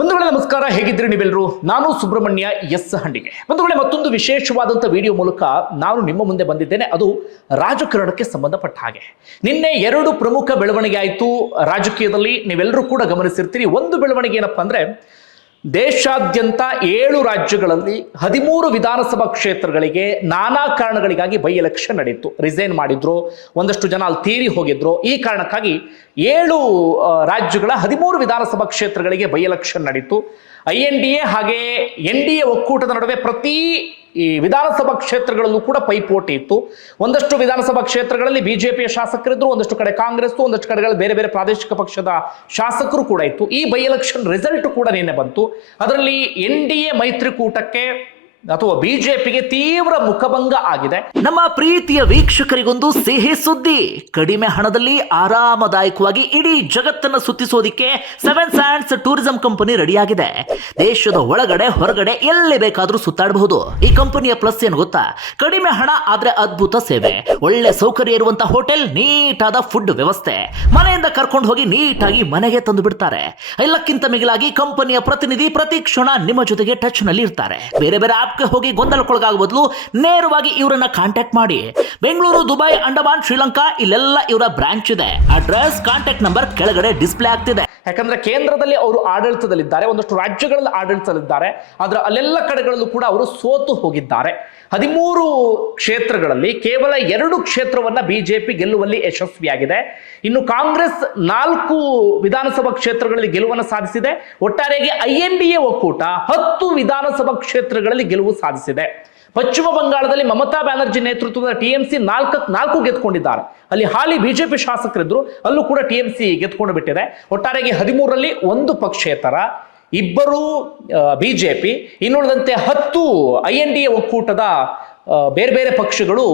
ಬಂಧುಗಳೇ, ನಮಸ್ಕಾರ. ಹೇಗಿದ್ರಿ ನೀವೆಲ್ಲರೂ? ನಾನು ಸುಬ್ರಹ್ಮಣ್ಯ ಎಸ್ ಹಂಡಿಗೆ. ಬಂಧುಗಳೇ, ಮತ್ತೊಂದು ವಿಶೇಷವಾದಂಥ ವಿಡಿಯೋ ಮೂಲಕ ನಾನು ನಿಮ್ಮ ಮುಂದೆ ಬಂದಿದ್ದೇನೆ. ಅದು ರಾಜಕಾರಣಕ್ಕೆ ಸಂಬಂಧಪಟ್ಟ ಹಾಗೆ. ನಿನ್ನೆ ಎರಡು ಪ್ರಮುಖ ಬೆಳವಣಿಗೆ ಆಯಿತು ರಾಜಕೀಯದಲ್ಲಿ. ನೀವೆಲ್ಲರೂ ಕೂಡ ಗಮನಿಸಿರ್ತೀರಿ. ಒಂದು ಬೆಳವಣಿಗೆ ಏನಪ್ಪ ಅಂದ್ರೆ ದೇಶಾದ್ಯಂತ ಏಳು ರಾಜ್ಯಗಳಲ್ಲಿ ಹದಿಮೂರು ವಿಧಾನಸಭಾ ಕ್ಷೇತ್ರಗಳಿಗೆ ನಾನಾ ಕಾರಣಗಳಿಗಾಗಿ ಬೈ ಎಲೆಕ್ಷನ್ ನಡೆಯಿತು ರಿಸೈನ್ ಮಾಡಿದ್ರು, ಒಂದಷ್ಟು ಜನ ಅಲ್ಲಿ ತೀರಿ ಹೋಗಿದ್ರು. ಈ ಕಾರಣಕ್ಕಾಗಿ ಏಳು ರಾಜ್ಯಗಳ ಹದಿಮೂರು ವಿಧಾನಸಭಾ ಕ್ಷೇತ್ರಗಳಿಗೆ ಬೈ ಎಲೆಕ್ಷನ್ ನಡೀತು. ಐ ಎನ್ ಡಿ ಎ ಹಾಗೆ ಎನ್ ಡಿ ಎ ಒಕ್ಕೂಟದ ನಡುವೆ ಪ್ರತಿ ಈ ವಿಧಾನಸಭಾ ಕ್ಷೇತ್ರಗಳಲ್ಲೂ ಕೂಡ ಪೈಪೋಟಿ ಇತ್ತು. ಒಂದಷ್ಟು ವಿಧಾನಸಭಾ ಕ್ಷೇತ್ರಗಳಲ್ಲಿ ಬಿಜೆಪಿಯ ಶಾಸಕರಿದ್ರು, ಒಂದಷ್ಟು ಕಡೆ ಕಾಂಗ್ರೆಸ್ ಒಂದಷ್ಟು ಕಡೆಗಳಲ್ಲಿ ಬೇರೆ ಬೇರೆ ಪ್ರಾದೇಶಿಕ ಪಕ್ಷದ ಶಾಸಕರು ಕೂಡ ಇತ್ತು. ಈ ಬೈ ಎಲೆಕ್ಷನ್ ರಿಸಲ್ಟ್ ಕೂಡ ನಿನ್ನೆ ಬಂತು. ಅದರಲ್ಲಿ ಎನ್ ಡಿ ಎ ಮೈತ್ರಿಕೂಟಕ್ಕೆ ಅಥವಾ ಬಿಜೆಪಿಗೆ ತೀವ್ರ ಮುಖಭಂಗ ಆಗಿದೆ. ನಮ್ಮ ಪ್ರೀತಿಯ ವೀಕ್ಷಕರಿಗೊಂದು ಸಿಹಿ ಸುದ್ದಿ. ಕಡಿಮೆ ಹಣದಲ್ಲಿ ಆರಾಮದಾಯಕವಾಗಿ ಇಡೀ ಜಗತ್ತನ್ನು ಸುತ್ತಿಸೋದಿಕ್ಕೆ ಸೆವೆನ್ ಸ್ಯಾಂಡ್ಸ್ ಟೂರಿಸಂ ಕಂಪನಿ ರೆಡಿಯಾಗಿದೆ. ದೇಶದ ಒಳಗಡೆ ಹೊರಗಡೆ ಎಲ್ಲಿ ಬೇಕಾದರೂ ಸುತ್ತಾಡಬಹುದು. ಈ ಕಂಪನಿಯ ಪ್ಲಸ್ ಏನು ಗೊತ್ತಾ? ಕಡಿಮೆ ಹಣ ಆದ್ರೆ ಅದ್ಭುತ ಸೇವೆ. ಒಳ್ಳೆ ಸೌಕರ್ಯ ಇರುವಂತಹ ಹೋಟೆಲ್, ನೀಟಾದ ಫುಡ್ ವ್ಯವಸ್ಥೆ. ಮನೆಯಿಂದ ಕರ್ಕೊಂಡು ಹೋಗಿ ನೀಟಾಗಿ ಮನೆಗೆ ತಂದು ಬಿಡ್ತಾರೆ. ಎಲ್ಲಕ್ಕಿಂತ ಮಿಗಿಲಾಗಿ ಕಂಪನಿಯ ಪ್ರತಿನಿಧಿ ಪ್ರತಿ ಕ್ಷಣ ನಿಮ್ಮ ಜೊತೆಗೆ ಟಚ್ನಲ್ಲಿ ಇರ್ತಾರೆ ಬೇರೆ ಬೇರೆ ಆಪ್ಗೆ ಹೋಗಿ ಗೊಂದಲಕ್ಕೊಳಗಾಗುವ ಬದಲು ನೇರವಾಗಿ ಇವರನ್ನ ಕಾಂಟ್ಯಾಕ್ಟ್ ಮಾಡಿ. ಬೆಂಗಳೂರು, ದುಬೈ, ಅಂಡಮಾನ್, ಶ್ರೀಲಂಕಾ, ಇಲ್ಲೆಲ್ಲ ಇವರ ಬ್ರಾಂಚ್ ಇದೆ. ಅಡ್ರೆಸ್ ಕಾಂಟ್ಯಾಕ್ಟ್ ನಂಬರ್ ಕೆಳಗಡೆ ಡಿಸ್ಪ್ಲೇ ಆಗ್ತಿದೆ. ಯಾಕಂದ್ರೆ ಕೇಂದ್ರದಲ್ಲಿ ಅವರು ಆಡಳಿತದಲ್ಲಿದ್ದಾರೆ, ಒಂದಷ್ಟು ರಾಜ್ಯಗಳಲ್ಲಿ ಆಡಳಿತದಲ್ಲಿದ್ದಾರೆ, ಆದ್ರೆ ಅಲ್ಲೆಲ್ಲ ಕಡೆಗಳಲ್ಲೂ ಕೂಡ ಅವರು ಸೋತು ಹೋಗಿದ್ದಾರೆ. ಹದಿಮೂರು ಕ್ಷೇತ್ರಗಳಲ್ಲಿ ಕೇವಲ ಎರಡು ಕ್ಷೇತ್ರವನ್ನ ಬಿಜೆಪಿ ಗೆಲ್ಲುವಲ್ಲಿ ಯಶಸ್ವಿಯಾಗಿದೆ. ಇನ್ನು ಕಾಂಗ್ರೆಸ್ ನಾಲ್ಕು ವಿಧಾನಸಭಾ ಕ್ಷೇತ್ರಗಳಲ್ಲಿ ಗೆಲುವನ್ನು ಸಾಧಿಸಿದೆ. ಒಟ್ಟಾರೆಯಾಗಿ ಐ ಎನ್ ಡಿ ಎ ಒಕ್ಕೂಟ ಹತ್ತು ವಿಧಾನಸಭಾ ಕ್ಷೇತ್ರಗಳಲ್ಲಿ ಗೆಲುವು ಸಾಧಿಸಿದೆ. ಪಶ್ಚಿಮ ಬಂಗಾಳದಲ್ಲಿ ಮಮತಾ ಬ್ಯಾನರ್ಜಿ ನೇತೃತ್ವದ ಟಿಎಂಸಿ ನಾಲ್ಕಕ್ಕೆ ನಾಲ್ಕು ಗೆದ್ದುಕೊಂಡಿದ್ದಾರೆ ಅಲ್ಲಿ ಹಾಲಿ ಬಿಜೆಪಿ ಶಾಸಕರಿದ್ದರು ಅಲ್ಲೂ ಕೂಡ ಟಿಎಂಸಿ ಗೆದ್ದುಕೊಂಡು ಬಿಟ್ಟಿದೆ ಒಟ್ಟಾರೆಗೆ ಹದಿಮೂರರಲ್ಲಿ ಒಂದು ಪಕ್ಷೇತರ. ಇಬ್ಬರು ಬಿಜೆಪಿ ಇನ್ನುಳಿದಂತೆ ಹತ್ತು ಐ ಎನ್ ಡಿ ಎ ಒಕ್ಕೂಟದ ಬೇರೆ ಬೇರೆ ಪಕ್ಷಗಳು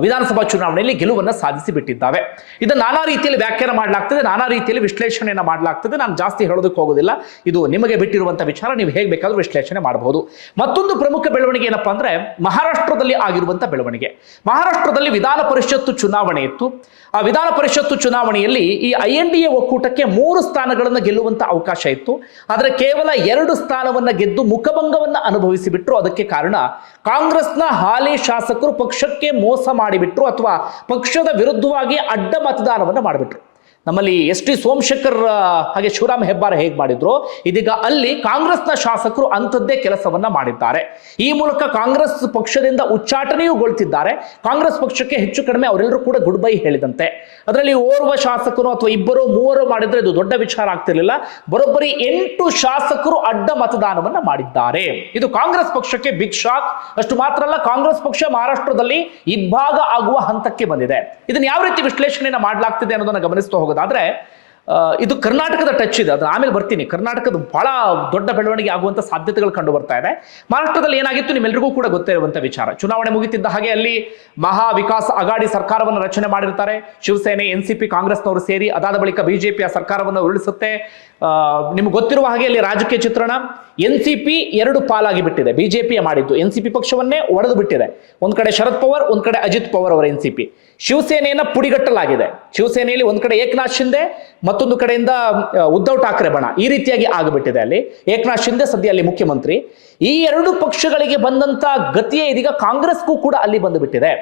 ವಿಧಾನಸಭಾ ಚುನಾವಣೆಯಲ್ಲಿ ಗೆಲುವನ್ನು ಸಾಧಿಸಿ ಬಿಟ್ಟಿದ್ದಾವೆ ಇದನ್ನು ನಾನಾ ರೀತಿಯಲ್ಲಿ ವ್ಯಾಖ್ಯಾನ ಮಾಡಲಾಗ್ತದೆ, ನಾನಾ ರೀತಿಯಲ್ಲಿ ವಿಶ್ಲೇಷಣೆಯನ್ನು ಮಾಡಲಾಗ್ತದೆ. ನಾನು ಜಾಸ್ತಿ ಹೇಳೋದಕ್ಕೆ ಹೋಗೋದಿಲ್ಲ. ಇದು ನಿಮಗೆ ಬಿಟ್ಟಿರುವಂಥ ವಿಚಾರ, ನೀವು ಹೇಗೆ ಬೇಕಾದರೂ ವಿಶ್ಲೇಷಣೆ ಮಾಡಬಹುದು. ಮತ್ತೊಂದು ಪ್ರಮುಖ ಬೆಳವಣಿಗೆ ಏನಪ್ಪಾ ಅಂದ್ರೆ, ಮಹಾರಾಷ್ಟ್ರದಲ್ಲಿ ಆಗಿರುವಂಥ ಬೆಳವಣಿಗೆ. ಮಹಾರಾಷ್ಟ್ರದಲ್ಲಿ ವಿಧಾನ ಪರಿಷತ್ತು ಚುನಾವಣೆ ಇತ್ತು. ಆ ವಿಧಾನ ಪರಿಷತ್ತು ಚುನಾವಣೆಯಲ್ಲಿ ಈ ಐ ಎನ್ ಡಿ ಎ ಒಕ್ಕೂಟಕ್ಕೆ ಮೂರು ಸ್ಥಾನಗಳನ್ನು ಗೆಲ್ಲುವಂತ ಅವಕಾಶ ಇತ್ತು. ಆದರೆ ಕೇವಲ ಎರಡು ಸ್ಥಾನವನ್ನ ಗೆದ್ದು ಮುಖಭಂಗವನ್ನ ಅನುಭವಿಸಿಬಿಟ್ರು. ಅದಕ್ಕೆ ಕಾರಣ ಕಾಂಗ್ರೆಸ್ನ ಹಾಲಿ ಶಾಸಕರು ಪಕ್ಷಕ್ಕೆ ಮೋಸ ಮಾಡಿಬಿಟ್ರು ಅಥವಾ ಪಕ್ಷದ ವಿರುದ್ಧವಾಗಿ ಅಡ್ಡ ಮತದಾನವನ್ನು ಮಾಡಿಬಿಟ್ರು. ನಮ್ಮಲ್ಲಿ ಎಸ್ ಟಿ ಸೋಮಶೇಖರ್ ಹಾಗೆ ಶಿವರಾಮ್ ಹೆಬ್ಬಾರ್ ಹೇಗೆ ಮಾಡಿದ್ರು? ಇದೀಗ ಅಲ್ಲಿ ಕಾಂಗ್ರೆಸ್ನ ಶಾಸಕರು ಅಂಥದ್ದೇ ಕೆಲಸವನ್ನ ಮಾಡಿದ್ದಾರೆ. ಈ ಮೂಲಕ ಕಾಂಗ್ರೆಸ್ ಪಕ್ಷದಿಂದ ಉಚ್ಚಾಟನೆಯೂಗೊಳ್ತಿದ್ದಾರೆ ಕಾಂಗ್ರೆಸ್ ಪಕ್ಷಕ್ಕೆ ಹೆಚ್ಚು ಕಡಿಮೆ ಅವರೆಲ್ಲರೂ ಕೂಡ ಗುಡ್ ಬೈ ಹೇಳಿದಂತೆ. ಅದರಲ್ಲಿ ಓರ್ವ ಶಾಸಕರು ಅಥವಾ ಇಬ್ಬರು, ಮೂವರು ಮಾಡಿದ್ರೆ ಇದು ದೊಡ್ಡ ವಿಚಾರ ಆಗ್ತಿರ್ಲಿಲ್ಲ. ಬರೋಬ್ಬರಿ ಎಂಟು ಶಾಸಕರು ಅಡ್ಡ ಮತದಾನವನ್ನ ಮಾಡಿದ್ದಾರೆ. ಇದು ಕಾಂಗ್ರೆಸ್ ಪಕ್ಷಕ್ಕೆ ಬಿಗ್ ಶಾಕ್ ಅಷ್ಟು ಮಾತ್ರ ಅಲ್ಲ, ಕಾಂಗ್ರೆಸ್ ಪಕ್ಷ ಮಹಾರಾಷ್ಟ್ರದಲ್ಲಿ ಇಬ್ಬಾಗ ಆಗುವ ಹಂತಕ್ಕೆ ಬಂದಿದೆ. ಇದನ್ನ ಯಾವ ರೀತಿ ವಿಶ್ಲೇಷಣೆಯನ್ನ ಮಾಡಲಾಗ್ತಿದೆ ಅನ್ನೋದನ್ನ ಗಮನಿಸ್ತಾ ಹೋಗೋದಾದ್ರೆ ಆ, ಇದು ಕರ್ನಾಟಕದ ಟಚ್ ಇದೆ. ಅದನ್ನ ಆಮೇಲೆ ಬರ್ತೀನಿ. ಕರ್ನಾಟಕದ ಬಹಳ ದೊಡ್ಡ ಬೆಳವಣಿಗೆ ಆಗುವಂತ ಸಾಧ್ಯತೆಗಳು ಕಂಡು ಬರ್ತಾ ಇದೆ. ಮಹಾರಾಷ್ಟ್ರದಲ್ಲಿ ಏನಾಗಿತ್ತು ನಿಮ್ಮೆಲ್ಲರಿಗೂ ಕೂಡ ಗೊತ್ತೇ ಇರುವಂತ ವಿಚಾರ. ಚುನಾವಣೆ ಮುಗಿತಿದ್ದ ಹಾಗೆ ಅಲ್ಲಿ ಮಹಾ ವಿಕಾಸ್ ಅಗಾಡಿ ಸರ್ಕಾರವನ್ನು ರಚನೆ ಮಾಡಿರ್ತಾರೆ. ಶಿವಸೇನೆ ಎನ್ ಸಿ ಪಿ ಕಾಂಗ್ರೆಸ್ನವರು ಸೇರಿ ಅದಾದ ಬಳಿಕ ಬಿಜೆಪಿಯ ಸರ್ಕಾರವನ್ನು ಉರುಳಿಸುತ್ತೆ. ನಿಮ್ಗೆ ಗೊತ್ತಿರುವ ಹಾಗೆ ಅಲ್ಲಿ ರಾಜಕೀಯ ಚಿತ್ರಣ, ಎನ್ ಸಿ ಪಿ ಎರಡು ಪಾಲಾಗಿ ಬಿಟ್ಟಿದೆ ಬಿಜೆಪಿಯ ಮಾಡಿದ್ದು. ಎನ್ ಸಿ ಪಿ ಪಕ್ಷವನ್ನೇ ಒಡೆದು ಬಿಟ್ಟಿದೆ. ಒಂದ್ ಕಡೆ ಶರದ್ ಪವಾರ್, ಒಂದ್ ಕಡೆ ಅಜಿತ್ ಪವಾರ್ ಅವರ ಎನ್ ಸಿ ಪಿ. ಶಿವಸೇನೆಯನ್ನ ಪುಡಿಗಟ್ಟಲಾಗಿದೆ. ಶಿವಸೇನೆಯಲ್ಲಿ ಒಂದ್ ಕಡೆ ಏಕನಾಥ್ ಶಿಂದೆ, ಮತ್ತೊಂದು ಕಡೆಯಿಂದ ಉದ್ಧವ್ ಠಾಕ್ರೆ ಬಣ ಈ ರೀತಿಯಾಗಿ ಆಗಿಬಿಟ್ಟಿದೆ ಅಲ್ಲಿ. ಏಕನಾಥ್ ಶಿಂದೆ ಸದ್ಯ ಅಲ್ಲಿ ಮುಖ್ಯಮಂತ್ರಿ. ಈ ಎರಡು ಪಕ್ಷಗಳಿಗೆ ಬಂದಂತ ಗತಿಯೇ ಇದೀಗ ಕಾಂಗ್ರೆಸ್ಗೂ ಕೂಡ ಅಲ್ಲಿ ಬಂದು ಬಿಟ್ಟಿದೆ.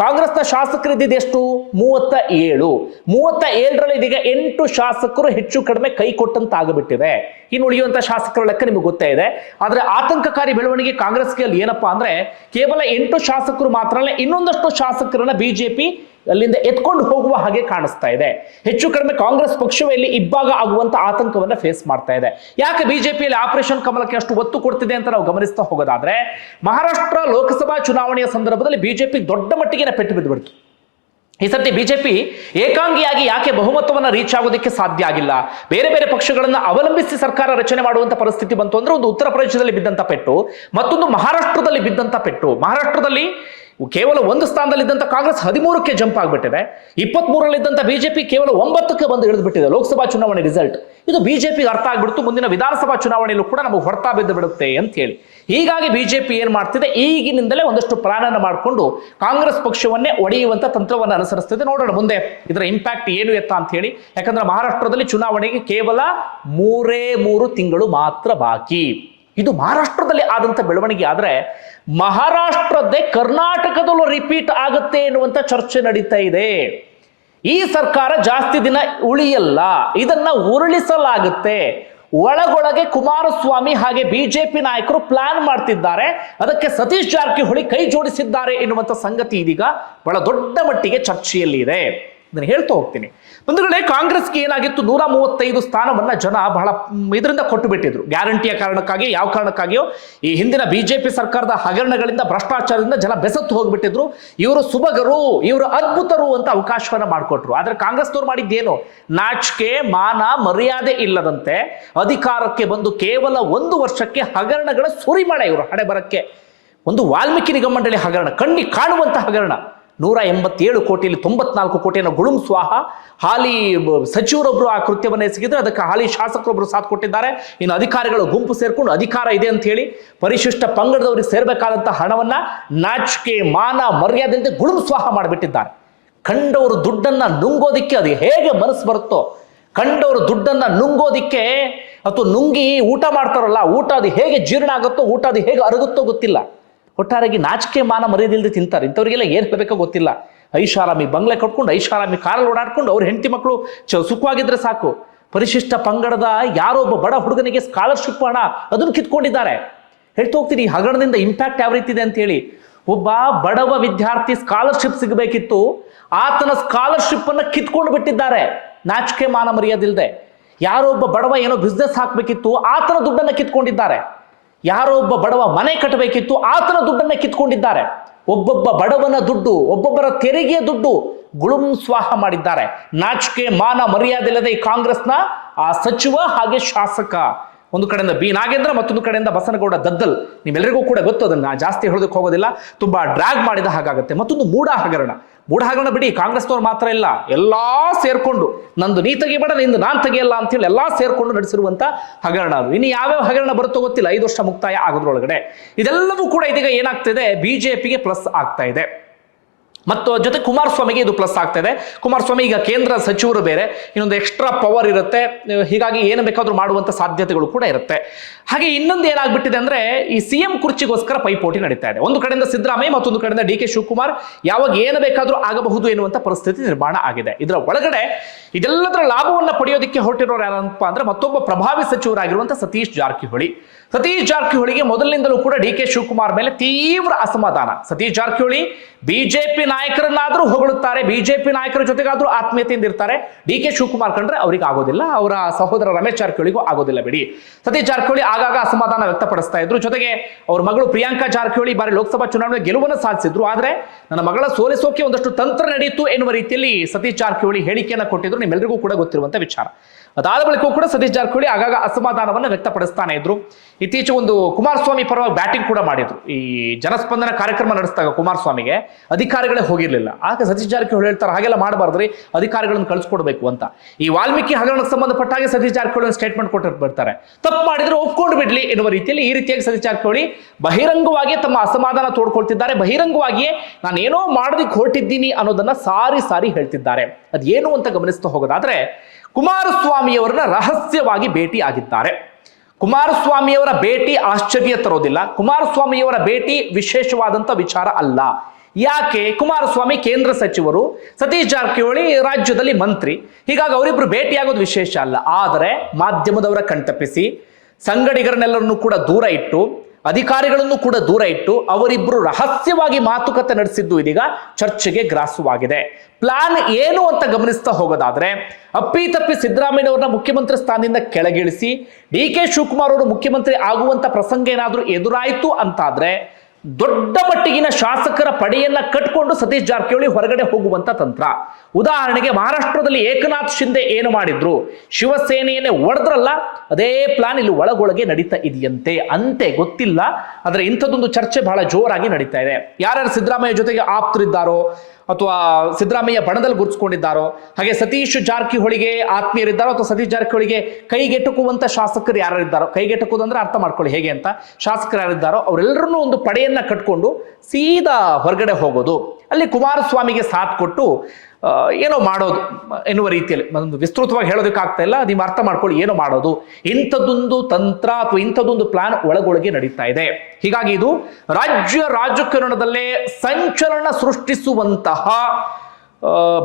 ಕಾಂಗ್ರೆಸ್ನ ಶಾಸಕರಿದ್ದಿದಷ್ಟು ಎಷ್ಟು? ಮೂವತ್ತ ಏಳು. ಮೂವತ್ತ ಏಳರಲ್ಲಿ ಇದೀಗ ಎಂಟು ಶಾಸಕರು ಹೆಚ್ಚು ಕಡಿಮೆ ಕೈ ಕೊಟ್ಟಂತಾಗಬಿಟ್ಟಿದೆ. ಇನ್ನು ಉಳಿಯುವಂತ ಶಾಸಕರ ಲೆಕ್ಕ ನಿಮಗೆ ಗೊತ್ತೇ ಇದೆ. ಆದ್ರೆ ಆತಂಕಕಾರಿ ಬೆಳವಣಿಗೆ ಕಾಂಗ್ರೆಸ್ಗೆ ಅಲ್ಲಿ ಏನಪ್ಪಾ ಅಂದ್ರೆ ಕೇವಲ ಎಂಟು ಶಾಸಕರು ಮಾತ್ರ ಅಲ್ಲ, ಇನ್ನೊಂದಷ್ಟು ಶಾಸಕರನ್ನ ಬಿಜೆಪಿ ಅಲ್ಲಿಂದ ಎತ್ಕೊಂಡು ಹೋಗುವ ಹಾಗೆ ಕಾಣಿಸ್ತಾ ಇದೆ. ಹೆಚ್ಚು ಕಡಿಮೆ ಕಾಂಗ್ರೆಸ್ ಪಕ್ಷವೇ ಇಲ್ಲಿ ಇಬ್ಬಾಗ ಆಗುವಂತ ಆತಂಕವನ್ನ ಫೇಸ್ ಮಾಡ್ತಾ ಇದೆ. ಯಾಕೆ ಬಿಜೆಪಿಯಲ್ಲಿ ಆಪರೇಷನ್ ಕಮಲಕ್ಕೆ ಅಷ್ಟು ಒತ್ತು ಕೊಡ್ತಿದೆ ಅಂತ ನಾವು ಗಮನಿಸ್ತಾ ಹೋಗೋದಾದ್ರೆ, ಮಹಾರಾಷ್ಟ್ರ ಲೋಕಸಭಾ ಚುನಾವಣೆಯ ಸಂದರ್ಭದಲ್ಲಿ ಬಿಜೆಪಿ ದೊಡ್ಡ ಮಟ್ಟಿಗೆ ಪೆಟ್ಟು ಬಿದ್ದುಬಿಡ್ತು. ಈ ಸರ್ತಿ ಬಿಜೆಪಿ ಏಕಾಂಗಿಯಾಗಿ ಯಾಕೆ ಬಹುಮತವನ್ನ ರೀಚ್ ಆಗೋದಕ್ಕೆ ಸಾಧ್ಯ ಆಗಿಲ್ಲ? ಬೇರೆ ಬೇರೆ ಪಕ್ಷಗಳನ್ನ ಅವಲಂಬಿಸಿ ಸರ್ಕಾರ ರಚನೆ ಮಾಡುವಂತ ಪರಿಸ್ಥಿತಿ ಬಂತು ಅಂದ್ರೆ ಒಂದು ಉತ್ತರ ಪ್ರದೇಶದಲ್ಲಿ ಬಿದ್ದಂತ ಪೆಟ್ಟು, ಮತ್ತೊಂದು ಮಹಾರಾಷ್ಟ್ರದಲ್ಲಿ ಬಿದ್ದಂತ ಪೆಟ್ಟು. ಮಹಾರಾಷ್ಟ್ರದಲ್ಲಿ ಕೇವಲ ಒಂದು ಸ್ಥಾನದಲ್ಲಿದ್ದಂಥ ಕಾಂಗ್ರೆಸ್ ಹದಿಮೂರಕ್ಕೆ ಜಂಪ್ ಆಗಿಬಿಟ್ಟಿದೆ. ಇಪ್ಪತ್ಮೂರಲ್ಲಿದ್ದಂಥ ಬಿಜೆಪಿ ಕೇವಲ ಒಂಬತ್ತಕ್ಕೆ ಬಂದು ಇಳಿದುಬಿಟ್ಟಿದೆ. ಲೋಕಸಭಾ ಚುನಾವಣೆ ರಿಸಲ್ಟ್ ಇದು ಬಿಜೆಪಿಗೆ ಅರ್ಥ ಆಗ್ಬಿಡ್ತು. ಮುಂದಿನ ವಿಧಾನಸಭಾ ಚುನಾವಣೆಯಲ್ಲೂ ಕೂಡ ನಮಗೆ ಹೊರತಾ ಬಿದ್ದು ಬಿಡುತ್ತೆ ಅಂತ ಹೇಳಿ. ಹೀಗಾಗಿ ಬಿಜೆಪಿ ಏನು ಮಾಡ್ತಿದೆ? ಈಗಿನಿಂದಲೇ ಒಂದಷ್ಟು ಪ್ಲಾನನ್ನು ಮಾಡಿಕೊಂಡು ಕಾಂಗ್ರೆಸ್ ಪಕ್ಷವನ್ನೇ ಒಡೆಯುವಂಥ ತಂತ್ರವನ್ನು ಅನುಸರಿಸ್ತಿದೆ. ನೋಡೋಣ ಮುಂದೆ ಇದರ ಇಂಪ್ಯಾಕ್ಟ್ ಏನು ಎತ್ತ ಅಂತ ಹೇಳಿ. ಯಾಕಂದ್ರೆ ಮಹಾರಾಷ್ಟ್ರದಲ್ಲಿ ಚುನಾವಣೆಗೆ ಕೇವಲ ಮೂರೇ ಮೂರು ತಿಂಗಳು ಮಾತ್ರ ಬಾಕಿ. ಇದು ಮಹಾರಾಷ್ಟ್ರದಲ್ಲಿ ಆದಂತ ಬೆಳವಣಿಗೆ ಆದರೆ ಮಹಾರಾಷ್ಟ್ರದ್ದೇ ಕರ್ನಾಟಕದಲ್ಲೂ ರಿಪೀಟ್ ಆಗುತ್ತೆ ಎನ್ನುವಂಥ ಚರ್ಚೆ ನಡೀತಾ ಇದೆ. ಈ ಸರ್ಕಾರ ಜಾಸ್ತಿ ದಿನ ಉಳಿಯಲ್ಲ, ಇದನ್ನ ಉರುಳಿಸಲಾಗುತ್ತೆ. ಒಳಗೊಳಗೆ ಕುಮಾರಸ್ವಾಮಿ ಹಾಗೆ ಬಿಜೆಪಿ ನಾಯಕರು ಪ್ಲಾನ್ ಮಾಡ್ತಿದ್ದಾರೆ. ಅದಕ್ಕೆ ಸತೀಶ್ ಜಾರಕಿಹೊಳಿ ಕೈ ಜೋಡಿಸಿದ್ದಾರೆ ಎನ್ನುವಂಥ ಸಂಗತಿ ಇದೀಗ ಬಹಳ ದೊಡ್ಡ ಮಟ್ಟಿಗೆ ಚರ್ಚೆಯಲ್ಲಿ ಇದೆ ಇದನ್ನು ಹೇಳ್ತಾ ಹೋಗ್ತೀನಿ. ಬಂಧುಗಳೇ, ಕಾಂಗ್ರೆಸ್ಗೆ ಏನಾಗಿತ್ತು? ನೂರ ಮೂವತ್ತೈದು ಸ್ಥಾನವನ್ನ ಜನ ಬಹಳ ಇದರಿಂದ ಕೊಟ್ಟು ಬಿಟ್ಟಿದ್ರು ಗ್ಯಾರಂಟಿಯ ಕಾರಣಕ್ಕಾಗಿ ಯಾವ ಕಾರಣಕ್ಕಾಗಿಯೋ, ಈ ಹಿಂದಿನ ಬಿಜೆಪಿ ಸರ್ಕಾರದ ಹಗರಣಗಳಿಂದ, ಭ್ರಷ್ಟಾಚಾರದಿಂದ ಜನ ಬೆಸತ್ತು ಹೋಗ್ಬಿಟ್ಟಿದ್ರು. ಇವರು ಸುಬಗರು ಇವರು ಅದ್ಭುತರು ಅಂತ ಅವಕಾಶವನ್ನ ಮಾಡಿಕೊಟ್ರು. ಆದ್ರೆ ಕಾಂಗ್ರೆಸ್ನವ್ರು ಮಾಡಿದ್ದೇನು? ನಾಚಿಕೆ, ಮಾನ, ಮರ್ಯಾದೆ ಇಲ್ಲದಂತೆ ಅಧಿಕಾರಕ್ಕೆ ಬಂದು ಕೇವಲ ಒಂದು ವರ್ಷಕ್ಕೆ ಹಗರಣಗಳ ಸುರಿಮಳೆ ಇವರು ಹಣೆ ಬರಕ್ಕೆ ಒಂದು ವಾಲ್ಮೀಕಿ ನಿಗಮ ಮಂಡಳಿ ಹಗರಣ, ಕಣ್ಣಿ ಕಾಣುವಂತ ಹಗರಣ. ನೂರ ಎಂಬತ್ತೇಳು ಕೋಟಿಯಲ್ಲಿ ತೊಂಬತ್ನಾಲ್ಕು ಕೋಟಿಯನ್ನು ಗುಳುಂ ಸ್ವಾಹ ಹಾಲಿ ಸಚಿವರೊಬ್ಬರು ಆ ಕೃತ್ಯವನ್ನು ಎಸಗಿದ್ರೆ ಅದಕ್ಕೆ ಹಾಲಿ ಶಾಸಕರೊಬ್ಬರು ಸಾಥ್ ಕೊಟ್ಟಿದ್ದಾರೆ. ಇನ್ನು ಅಧಿಕಾರಿಗಳು ಗುಂಪು ಸೇರಿಕೊಂಡು ಅಧಿಕಾರ ಇದೆ ಅಂತ ಹೇಳಿ ಪರಿಶಿಷ್ಟ ಪಂಗಡದವರಿಗೆ ಸೇರಬೇಕಾದಂತಹ ಹಣವನ್ನ ನಾಚಿಕೆ, ಮಾನ ಮರ್ಯಾದೆ ಗುಳುಂ ಸ್ವಾಹ ಮಾಡಿಬಿಟ್ಟಿದ್ದಾರೆ. ಕಂಡವರು ದುಡ್ಡನ್ನ ನುಂಗೋದಿಕ್ಕೆ ಅದು ಹೇಗೆ ಮನಸ್ಸು ಬರುತ್ತೋ, ಕಂಡವರು ದುಡ್ಡನ್ನ ನುಂಗೋದಿಕ್ಕೆ ಅಥವಾ ನುಂಗಿ ಊಟ ಮಾಡ್ತಾರಲ್ಲ, ಊಟ ಅದು ಹೇಗೆ ಜೀರ್ಣ ಆಗುತ್ತೋ, ಊಟ ಅದು ಹೇಗೆ ಅರಗುತ್ತೋ ಗೊತ್ತಿಲ್ಲ. ಒಟ್ಟಾರೆಯಾಗಿ ನಾಚಿಕೆ ಮಾನ ಮರ್ಯಾದಿಲ್ಲದೆ ತಿಂತಾರೆ. ಇಂಥವ್ರಿಗೆಲ್ಲ ಏನು ಹೇಳಬೇಕೋ ಗೊತ್ತಿಲ್ಲ. ಐಷಾರಾಮಿ ಬಂಗ್ಲೆ ಕಟ್ಕೊಂಡು, ಐಷಾರಾಮಿ ಕಾರಲ್ಲಿ ಓಡಾಡ್ಕೊಂಡು, ಅವ್ರ ಹೆಂಡತಿ ಮಕ್ಕಳು ಚ ಸುಖವಾಗಿದ್ರೆ ಸಾಕು. ಪರಿಶಿಷ್ಟ ಪಂಗಡದ ಯಾರೋ ಒಬ್ಬ ಬಡ ಹುಡುಗನಿಗೆ ಸ್ಕಾಲರ್ಶಿಪ್ ಹಣ ಅದನ್ನು ಕಿತ್ಕೊಂಡಿದ್ದಾರೆ. ಹೇಳ್ತಾ ಹೋಗ್ತೀನಿ, ಈ ಹಗರಣದಿಂದ ಇಂಪ್ಯಾಕ್ಟ್ ಯಾವ ರೀತಿ ಇದೆ ಅಂತ ಹೇಳಿ ಒಬ್ಬ ಬಡವ ವಿದ್ಯಾರ್ಥಿ ಸ್ಕಾಲರ್ಶಿಪ್ ಸಿಗಬೇಕಿತ್ತು. ಆತನ ಸ್ಕಾಲರ್ಶಿಪ್ ಅನ್ನ ಕಿತ್ಕೊಂಡು ಬಿಟ್ಟಿದ್ದಾರೆ. ನಾಚಿಕೆ ಮಾನ ಮರ್ಯಾದಿಲ್ಲದೆ ಯಾರೋ ಒಬ್ಬ ಬಡವ ಏನೋ ಬಿಸ್ನೆಸ್ ಹಾಕಬೇಕಿತ್ತು, ಆತನ ದುಡ್ಡನ್ನು ಕಿತ್ಕೊಂಡಿದ್ದಾರೆ. ಯಾರೋ ಒಬ್ಬ ಬಡವ ಮನೆ ಕಟ್ಟಬೇಕಿತ್ತು, ಆತನ ದುಡ್ಡನ್ನ ಕಿತ್ಕೊಂಡಿದ್ದಾರೆ. ಒಬ್ಬೊಬ್ಬ ಬಡವನ ದುಡ್ಡು, ಒಬ್ಬೊಬ್ಬರ ತೆರಿಗೆಯ ದುಡ್ಡು ಗುಳುಂ ಸ್ವಾಹ ಮಾಡಿದ್ದಾರೆ. ನಾಚಿಕೆ, ಮಾನ, ಮರ್ಯಾದೆ ಇಲ್ಲದೆ ಈ ಕಾಂಗ್ರೆಸ್ನ ಆ ಸಚಿವ ಹಾಗೆ ಶಾಸಕ. ಒಂದು ಕಡೆಯಿಂದ ಬಿ ನಾಗೇಂದ್ರ, ಮತ್ತೊಂದು ಕಡೆಯಿಂದ ಬಸನಗೌಡ ದದ್ದಲ್. ನಿಮ್ಮೆಲ್ಲರಿಗೂ ಕೂಡ ಗೊತ್ತು, ಅದನ್ನು ಜಾಸ್ತಿ ಹೇಳೋದಕ್ಕೆ ಹೋಗೋದಿಲ್ಲ. ತುಂಬಾ ಡ್ರ್ಯಾಗ್ ಮಾಡಿದ ಹಾಗಾಗುತ್ತೆ. ಮತ್ತೊಂದು ಮೂಡ ಹಗರಣ ಮೂಢ ಹಗರಣ ಬಿಡಿ, ಕಾಂಗ್ರೆಸ್ನವ್ರು ಮಾತ್ರ ಇಲ್ಲ. ಎಲ್ಲಾ ಸೇರ್ಕೊಂಡು, ನಂದು ನೀ ತೆಗಿಬೇಡ ನಿಂದು ನಾನು ತೆಗಿಯಲ್ಲ ಅಂತೇಳಿ ಎಲ್ಲಾ ಸೇರ್ಕೊಂಡು ನಡೆಸಿರುವಂತ ಹಗರಣ ಅದು. ಇನ್ನು ಯಾವ್ಯಾವ ಹಗರಣ ಬರುತ್ತೋ ಗೊತ್ತಿಲ್ಲ. ಐದು ವರ್ಷ ಮುಕ್ತಾಯ ಆಗೋದ್ರೊಳಗಡೆ. ಇದೆಲ್ಲವೂ ಕೂಡ ಇದೀಗ ಏನಾಗ್ತಿದೆ? ಬಿಜೆಪಿಗೆ ಪ್ಲಸ್ ಆಗ್ತಾ ಇದೆ. ಮತ್ತು ಜೊತೆ ಕುಮಾರಸ್ವಾಮಿಗೆ ಇದು ಪ್ಲಸ್ ಆಗ್ತಾ ಇದೆ. ಕುಮಾರಸ್ವಾಮಿ ಈಗ ಕೇಂದ್ರ ಸಚಿವರು ಬೇರೆ, ಇನ್ನೊಂದು ಎಕ್ಸ್ಟ್ರಾ ಪವರ್ ಇರುತ್ತೆ. ಹೀಗಾಗಿ ಏನು ಬೇಕಾದರೂ ಮಾಡುವಂತ ಸಾಧ್ಯತೆಗಳು ಕೂಡ ಇರುತ್ತೆ. ಹಾಗೆ ಇನ್ನೊಂದು ಏನಾಗ್ಬಿಟ್ಟಿದೆ ಅಂದ್ರೆ, ಈ ಸಿ ಎಂ ಕುರ್ಚಿಗೋಸ್ಕರ ಪೈಪೋಟಿ ನಡೀತಾ ಇದೆ. ಒಂದು ಕಡೆಯಿಂದ ಸಿದ್ದರಾಮಯ್ಯ, ಮತ್ತೊಂದು ಕಡೆಯಿಂದ ಡಿ ಕೆ ಶಿವಕುಮಾರ್, ಯಾವಾಗ ಏನು ಬೇಕಾದರೂ ಆಗಬಹುದು ಎನ್ನುವಂಥ ಪರಿಸ್ಥಿತಿ ನಿರ್ಮಾಣ ಆಗಿದೆ. ಇದರ ಒಳಗಡೆ ಇದೆಲ್ಲದರ ಲಾಭವನ್ನು ಪಡೆಯೋದಕ್ಕೆ ಹೊರಟಿರೋರು ಯಾರಪ್ಪ ಅಂದ್ರೆ ಮತ್ತೊಬ್ಬ ಪ್ರಭಾವಿ ಸಚಿವರಾಗಿರುವಂಥ ಸತೀಶ್ ಜಾರಕಿಹೊಳಿ. ಸತೀಶ್ ಜಾರಕಿಹೊಳಿಗೆ ಮೊದಲಿನಿಂದಲೂ ಕೂಡ ಡಿ ಕೆ ಶಿವಕುಮಾರ್ ಮೇಲೆ ತೀವ್ರ ಅಸಮಾಧಾನ. ಸತೀಶ್ ಜಾರಕಿಹೊಳಿ ಬಿಜೆಪಿ ನಾಯಕರನ್ನಾದರೂ ಹೊಗಳುತ್ತಾರೆ, ಬಿಜೆಪಿ ನಾಯಕರ ಜೊತೆಗಾದರೂ ಆತ್ಮೀಯತೆಯಿಂದ ಇರ್ತಾರೆ. ಡಿ ಕೆ ಶಿವಕುಮಾರ್ ಕಂಡ್ರೆ ಅವ್ರಿಗೆ ಆಗೋದಿಲ್ಲ, ಅವರ ಸಹೋದರ ರಮೇಶ್ ಜಾರಕಿಹೊಳಿಗೂ ಆಗೋದಿಲ್ಲ ಬಿಡಿ. ಸತೀಶ್ ಜಾರಕಿಹೊಳಿ ಆಗಾಗ ಅಸಮಾಧಾನ ವ್ಯಕ್ತಪಡಿಸ್ತಾ ಇದ್ರು. ಜೊತೆಗೆ ಅವ್ರ ಮಗಳು ಪ್ರಿಯಾಂಕಾ ಜಾರಕಿಹೊಳಿ ಬಾರಿ ಲೋಕಸಭಾ ಚುನಾವಣೆ ಗೆಲುವನ್ನು ಸಾಧಿಸಿದ್ರು. ಆದರೆ ನನ್ನ ಮಗಳ ಸೋಲಿಸೋಕೆ ಒಂದಷ್ಟು ತಂತ್ರ ನಡೆಯಿತು ಎನ್ನುವ ರೀತಿಯಲ್ಲಿ ಸತೀಶ್ ಜಾರಕಿಹೊಳಿ ಹೇಳಿಕೆಯನ್ನು ಕೊಟ್ಟಿದ್ರು. ನಿಮ್ಮೆಲ್ಲರಿಗೂ ಕೂಡ ಗೊತ್ತಿರುವಂತ ವಿಚಾರ. ಅದಾದ ಬಳಿಕ ಕೂಡ ಸತೀಶ್ ಜಾರಕಿಹೊಳಿ ಆಗಾಗ ಅಸಮಾಧಾನವನ್ನು ವ್ಯಕ್ತಪಡಿಸ್ತಾನೆ ಇದ್ರು. ಇತ್ತೀಚೆಗೆ ಒಂದು ಕುಮಾರಸ್ವಾಮಿ ಪರವಾಗಿ ಬ್ಯಾಟಿಂಗ್ ಕೂಡ ಮಾಡಿದ್ರು. ಈ ಜನಸ್ಪಂದನ ಕಾರ್ಯಕ್ರಮ ನಡೆಸಿದಾಗ ಕುಮಾರಸ್ವಾಮಿಗೆ ಅಧಿಕಾರಿಗಳೇ ಹೋಗಿರ್ಲಿಲ್ಲ. ಆಗ ಸತೀಶ್ ಜಾರಕಿಹೊಳಿ ಹೇಳ್ತಾರೆ, ಹಾಗೆಲ್ಲ ಮಾಡಬಾರ್ದ್ರಿ, ಅಧಿಕಾರಿಗಳನ್ನು ಕಳಿಸ್ಕೊಡ್ಬೇಕು ಅಂತ. ಈ ವಾಲ್ಮೀಕಿ ಹಗರಣಕ್ಕೆ ಸಂಬಂಧಪಟ್ಟ ಹಾಗೆ ಸತೀಶ್ ಜಾರಕಿಹೊಳಿ ಸ್ಟೇಟ್ಮೆಂಟ್ ಕೊಟ್ಟು ಬರ್ತಾರೆ ತಪ್ಪು ಮಾಡಿದ್ರೆ ಒಪ್ಕೊಂಡು ಬಿಡ್ಲಿ ಎನ್ನುವ ರೀತಿಯಲ್ಲಿ ಈ ರೀತಿಯಾಗಿ ಸತೀಶ್ ಜಾರಕಿಹೊಳಿ ಬಹಿರಂಗವಾಗಿ ತಮ್ಮ ಅಸಮಾಧಾನ ತೋಡ್ಕೊಳ್ತಿದ್ದಾರೆ. ಬಹಿರಂಗವಾಗಿಯೇ ನಾನೇನೋ ಮಾಡೋದಕ್ಕೆ ಹೊರಟಿದ್ದೀನಿ ಅನ್ನೋದನ್ನ ಸಾರಿ ಸಾರಿ ಹೇಳ್ತಿದ್ದಾರೆ. ಅದೇನು ಅಂತ ಗಮನಿಸ್ತಾ ಹೋಗೋದಾದ್ರೆ ಕುಮಾರಸ್ವಾಮಿಯವರನ್ನ ರಹಸ್ಯವಾಗಿ ಭೇಟಿ ಆಗಿದ್ದಾರೆ. ಕುಮಾರಸ್ವಾಮಿಯವರ ಭೇಟಿ ಆಶ್ಚರ್ಯ ತರೋದಿಲ್ಲ. ಕುಮಾರಸ್ವಾಮಿಯವರ ಭೇಟಿ ವಿಶೇಷವಾದಂತ ವಿಚಾರ ಅಲ್ಲ. ಯಾಕೆ? ಕುಮಾರಸ್ವಾಮಿ ಕೇಂದ್ರ ಸಚಿವರು, ಸತೀಶ್ ಜಾರಕಿಹೊಳಿ ರಾಜ್ಯದಲ್ಲಿ ಮಂತ್ರಿ. ಹೀಗಾಗಿ ಅವರಿಬ್ರು ಭೇಟಿಯಾಗೋದು ವಿಶೇಷ ಅಲ್ಲ. ಆದರೆ ಮಾಧ್ಯಮದವರ ಕಣ್ತಪ್ಪಿಸಿ, ಸಂಗಡಿಗರನ್ನೆಲ್ಲರನ್ನು ಕೂಡ ದೂರ ಇಟ್ಟು ಅಧಿಕಾರಿಗಳನ್ನು ಕೂಡ ದೂರ ಇಟ್ಟು ಅವರಿಬ್ಬರು ರಹಸ್ಯವಾಗಿ ಮಾತುಕತೆ ನಡೆಸಿದ್ದು ಇದೀಗ ಚರ್ಚೆಗೆ ಗ್ರಾಸವಾಗಿದೆ. ಪ್ಲಾನ್ ಏನು ಅಂತ ಗಮನಿಸ್ತಾ ಹೋಗೋದಾದ್ರೆ ಅಪ್ಪಿತಪ್ಪಿ ಸಿದ್ದರಾಮಯ್ಯನವ್ರನ್ನ ಮುಖ್ಯಮಂತ್ರಿ ಸ್ಥಾನದಿಂದ ಕೆಳಗಿಳಿಸಿ, ಡಿ ಕೆ ಶಿವಕುಮಾರ್ ಅವರು ಮುಖ್ಯಮಂತ್ರಿ ಆಗುವಂತ ಪ್ರಸಂಗ ಏನಾದರೂ ಎದುರಾಯಿತು ಅಂತಾದ್ರೆ ದೊಡ್ಡ ಮಟ್ಟಿಗಿನ ಶಾಸಕರ ಪಡೆಯನ್ನ ಕಟ್ಕೊಂಡು ಸತೀಶ್ ಜಾರಕಿಹೊಳಿ ಹೊರಗಡೆ ಹೋಗುವಂತ ತಂತ್ರ. ಉದಾಹರಣೆಗೆ ಮಹಾರಾಷ್ಟ್ರದಲ್ಲಿ ಏಕನಾಥ್ ಶಿಂದೆ ಏನು ಮಾಡಿದ್ರು? ಶಿವಸೇನೆಯನ್ನೇ ಒಡೆದ್ರಲ್ಲ, ಅದೇ ಪ್ಲಾನ್ ಇಲ್ಲಿ ಒಳಗೊಳಗೆ ನಡೀತಾ ಇದೆಯಂತೆ. ಅಂತೆ ಗೊತ್ತಿಲ್ಲ. ಆದರೆ ಇಂಥದ್ದೊಂದು ಚರ್ಚೆ ಬಹಳ ಜೋರಾಗಿ ನಡೀತಾ ಇದೆ. ಯಾರ್ಯಾರು ಸಿದ್ದರಾಮಯ್ಯ ಜೊತೆಗೆ ಆಪ್ತರಿದ್ದಾರೋ ಅಥವಾ ಸಿದ್ದರಾಮಯ್ಯ ಬಣದಲ್ಲಿ ಗುರುತಿಸ್ಕೊಂಡಿದ್ದಾರೋ ಹಾಗೆ ಸತೀಶ್ ಜಾರಕಿಹೊಳಿಗೆ ಆತ್ಮೀಯರಿದ್ದಾರೋ ಅಥವಾ ಸತೀಶ್ ಜಾರಕಿಹೊಳಿಗೆ ಕೈಗೆಟುಕುವಂತ ಶಾಸಕರು ಯಾರಿದ್ದಾರೋ ಕೈಗೆಟುಕುವುದಂದ್ರೆ ಅರ್ಥ ಮಾಡ್ಕೊಳ್ಳಿ ಹೇಗೆ ಅಂತ, ಶಾಸಕರು ಯಾರಿದ್ದಾರೋ ಅವರೆಲ್ಲರನ್ನೂ ಒಂದು ಪಡೆಯನ್ನ ಕಟ್ಕೊಂಡು ಸೀದಾ ಹೊರಗಡೆ ಹೋಗೋದು. ಅಲ್ಲಿ ಕುಮಾರಸ್ವಾಮಿಗೆ ಸಾಥ್ ಕೊಟ್ಟು ಏನೋ ಮಾಡೋದು ಎನ್ನುವ ರೀತಿಯಲ್ಲಿ, ಒಂದು ವಿಸ್ತೃತವಾಗಿ ಹೇಳೋದಕ್ಕಾಗ್ತಾ ಇಲ್ಲ. ನೀವು ಅರ್ಥ ಮಾಡ್ಕೊಳ್ಳಿ, ಏನೋ ಮಾಡೋದು. ಇಂಥದ್ದೊಂದು ತಂತ್ರ ಅಥವಾ ಇಂಥದ್ದೊಂದು ಪ್ಲಾನ್ ಒಳಗೊಳಗೆ ನಡೀತಾ ಇದೆ. ಹೀಗಾಗಿ ಇದು ರಾಜ್ಯ ರಾಜಕಾರಣದಲ್ಲೇ ಸಂಚಲನ ಸೃಷ್ಟಿಸುವಂತಹ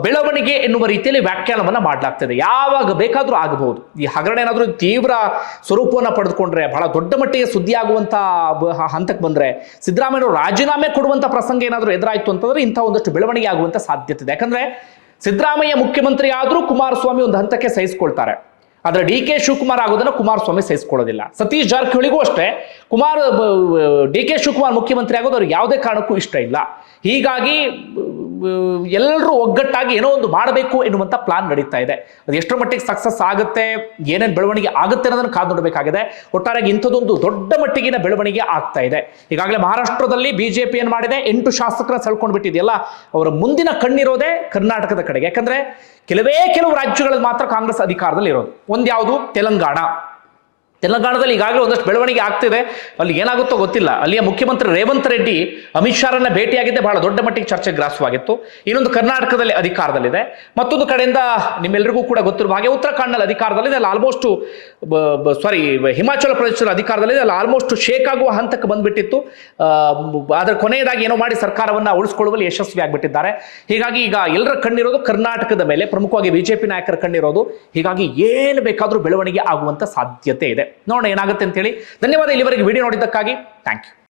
ಬೆಳವಣಿಗೆ ಎನ್ನುವ ರೀತಿಯಲ್ಲಿ ವ್ಯಾಖ್ಯಾನವನ್ನ ಮಾಡಲಾಗ್ತದೆ. ಯಾವಾಗ ಬೇಕಾದರೂ ಆಗಬಹುದು. ಈ ಹಗರಣ ಏನಾದರೂ ತೀವ್ರ ಸ್ವರೂಪವನ್ನು ಪಡೆದುಕೊಂಡ್ರೆ, ಬಹಳ ದೊಡ್ಡ ಮಟ್ಟಿಗೆ ಸುದ್ದಿ ಆಗುವಂತ ಹಂತಕ್ಕೆ ಬಂದ್ರೆ ಸಿದ್ದರಾಮಯ್ಯ ರಾಜೀನಾಮೆ ಕೊಡುವಂತ ಪ್ರಸಂಗ ಏನಾದರೂ ಎದುರಾಯ್ತು ಅಂತಂದ್ರೆ ಇಂಥ ಒಂದಷ್ಟು ಬೆಳವಣಿಗೆ ಆಗುವಂತ ಸಾಧ್ಯತೆ ಇದೆ. ಯಾಕಂದ್ರೆ, ಸಿದ್ದರಾಮಯ್ಯ ಮುಖ್ಯಮಂತ್ರಿ ಆದರೂ ಕುಮಾರಸ್ವಾಮಿ ಒಂದು ಹಂತಕ್ಕೆ ಸಹಿಸಿಕೊಳ್ತಾರೆ. ಆದರೆ ಡಿ ಕೆ ಶಿವಕುಮಾರ್ ಆಗೋದನ್ನ ಕುಮಾರಸ್ವಾಮಿ ಸಹಿಸಿಕೊಳ್ಳೋದಿಲ್ಲ. ಸತೀಶ್ ಜಾರಕಿಹೊಳಿಗೂ ಅಷ್ಟೇ, ಕುಮಾರ್ ಡಿ ಕೆ ಶಿವಕುಮಾರ್ ಮುಖ್ಯಮಂತ್ರಿ ಆಗೋದು ಅವ್ರಿಗೆ ಯಾವುದೇ ಕಾರಣಕ್ಕೂ ಇಷ್ಟ ಇಲ್ಲ. ಹೀಗಾಗಿ ಎಲ್ಲರೂ ಒಗ್ಗಟ್ಟಾಗಿ ಏನೋ ಒಂದು ಮಾಡಬೇಕು ಎನ್ನುವಂಥ ಪ್ಲಾನ್ ನಡೀತಾ ಇದೆ. ಅದು ಎಷ್ಟರ ಮಟ್ಟಿಗೆ ಸಕ್ಸಸ್ ಆಗುತ್ತೆ, ಏನೇನು ಬೆಳವಣಿಗೆ ಆಗುತ್ತೆ ಅನ್ನೋದನ್ನು ಕಾದು ನೋಡಬೇಕಾಗಿದೆ. ಒಟ್ಟಾರೆಯಾಗಿ ಇಂಥದ್ದೊಂದು ದೊಡ್ಡ ಮಟ್ಟಿಗಿನ ಬೆಳವಣಿಗೆ ಆಗ್ತಾ ಇದೆ. ಈಗಾಗಲೇ ಮಹಾರಾಷ್ಟ್ರದಲ್ಲಿ ಬಿಜೆಪಿ ಏನು ಮಾಡಿದೆ? ಎಂಟು ಶಾಸಕರ ಸೆಳ್ಕೊಂಡು ಬಿಟ್ಟಿದೆಯಲ್ಲ ಅವರ ಮುಂದಿನ ಕಣ್ಣಿರೋದೇ ಕರ್ನಾಟಕದ ಕಡೆಗೆ. ಯಾಕಂದ್ರೆ, ಕೆಲವೇ ಕೆಲವು ರಾಜ್ಯಗಳಲ್ಲಿ ಮಾತ್ರ ಕಾಂಗ್ರೆಸ್ ಅಧಿಕಾರದಲ್ಲಿ ಇರೋದು ಒಂದ್ಯಾವುದು? ತೆಲಂಗಾಣ. ತೆಲಂಗಾಣದಲ್ಲಿ ಈಗಾಗಲೇ ಒಂದಷ್ಟು ಬೆಳವಣಿಗೆ ಆಗ್ತಿದೆ. ಅಲ್ಲಿ ಏನಾಗುತ್ತೋ ಗೊತ್ತಿಲ್ಲ. ಅಲ್ಲಿಯ ಮುಖ್ಯಮಂತ್ರಿ ರೇವಂತ್ ರೆಡ್ಡಿ ಅಮಿತ್ ಶಾರನ್ನ ಭೇಟಿಯಾಗಿದ್ದೆ ಬಹಳ ದೊಡ್ಡ ಮಟ್ಟಿಗೆ ಚರ್ಚೆ ಗ್ರಾಸವಾಗಿತ್ತು. ಇನ್ನೊಂದು ಕರ್ನಾಟಕದಲ್ಲಿ ಅಧಿಕಾರದಲ್ಲಿದೆ. ಮತ್ತೊಂದು ಕಡೆಯಿಂದ ನಿಮ್ಮೆಲ್ಲರಿಗೂ ಕೂಡ ಗೊತ್ತಿರುವ ಹಾಗೆ ಉತ್ತರಾಖಂಡ್ನಲ್ಲಿ ಅಧಿಕಾರದಲ್ಲಿದೆ. ಅಲ್ಲಿ ಆಲ್ಮೋಸ್ಟ್ ಸಾರಿ ಹಿಮಾಚಲ ಪ್ರದೇಶದ ಅಧಿಕಾರದಲ್ಲಿದೆ. ಅಲ್ಲಿ ಆಲ್ಮೋಸ್ಟ್ ಶೇಕ್ ಆಗುವ ಹಂತಕ್ಕೆ ಬಂದ್ಬಿಟ್ಟಿತ್ತು. ಅದರ ಕೊನೆಯದಾಗಿ ಏನೋ ಮಾಡಿ ಸರ್ಕಾರವನ್ನ ಉಳಿಸ್ಕೊಳ್ಳುವಲ್ಲಿ ಯಶಸ್ವಿ ಆಗಿಬಿಟ್ಟಿದ್ದಾರೆ. ಹೀಗಾಗಿ ಈಗ ಎಲ್ಲರ ಕಣ್ಣಿರೋದು ಕರ್ನಾಟಕದ ಮೇಲೆ. ಪ್ರಮುಖವಾಗಿ ಬಿಜೆಪಿ ನಾಯಕರ ಕಣ್ಣಿರೋದು. ಹೀಗಾಗಿ ಏನು ಬೇಕಾದರೂ ಬೆಳವಣಿಗೆ ಆಗುವಂತ ಸಾಧ್ಯತೆ ಇದೆ. ನೋಡೋಣ ಏನಾಗುತ್ತೆ ಅಂತೇಳಿ. ಧನ್ಯವಾದ ಇಲ್ಲಿವರೆಗೆ ವಿಡಿಯೋ ನೋಡಿದ್ದಕ್ಕಾಗಿ. Thank you